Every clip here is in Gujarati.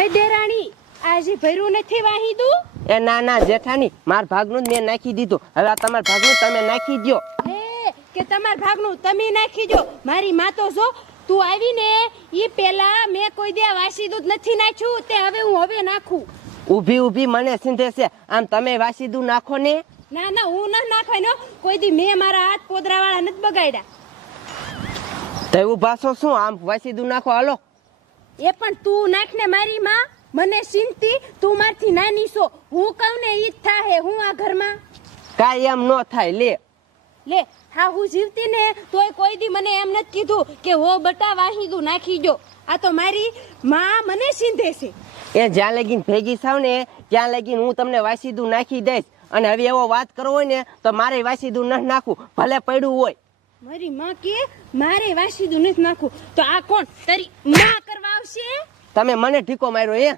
હય દેરાણી આજે ભર્યું નથી વાહીદું? એ ના ના જેઠાની, માર ભાગનું જ મેં નાખી દીધું. હવે આ તમાર ભાગનું તમે નાખી દ્યો. કે તમાર ભાગનું તમે નાખી દો. મારી માં તો જો તું આવીને ઈ પેલા મેં કોઈ દે વાસી દૂધ નથી નાખ્યું, તે હવે હું હવે નાખું. ઊભી ઊભી મને સિંધે છે, આમ તમે વાસીદું નાખો ને. ના ના હું ન નાખવાનો, કોઈ દી મેં મારા હાથ પોદરા વાળા નથી બગાડ્યા. તો ઊભા છો શું? આમ વાસીદું નાખો હાલો. એ પણ તું નાખ ને મારી માં, મને ચિંતી તું મારથી નાની છો, હું કહું ને ઈ જ થાહે. હું આ ઘરમાં કાઈ એમ નો થાય. લે લે હા હું જીવતી ને તોય કોઈ દી મને એમ નથી કીધું કે હો બટા વાહીદું નાખી જો. આ તો મારી માં મને સિંધે છે. એ જ્યાં લગીન ભેગી થાવ ને ત્યાં લગીન હું તમને વાસીદું નાખી દઈશ. અને હવે એવો વાત કરવો હોય ને તો મારે વાસીદું ન નાખવું, ભલે પડ્યું હોય. મારી માં કે મારે વાસીદું નથી નાખવું, તો આ કોણ તારી માં કરવા આવશે? તમે મને ઠીકો માર્યો. એ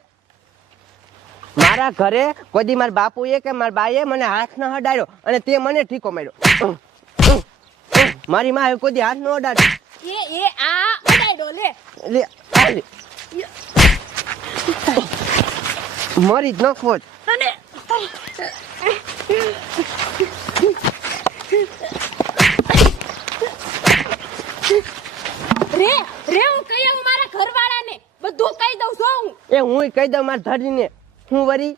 મારા ઘરે કોઈ દી મારા બાપુએ કે મારા બાએ મને હાથ ન અડાડ્યો અને તે મને ઠીકો માર્યો. મારી માં કોઈ દી હાથ ન અડાડ્યો. એ આ અડાડો લે લે આ લે. મરી જ નખવો જ. અને રે રે હું કહી આવું મારા ઘરવાળાને, બધું કહી દઉં છું હું. એ હું કહી દઉં મારા ધડીને. હું વરી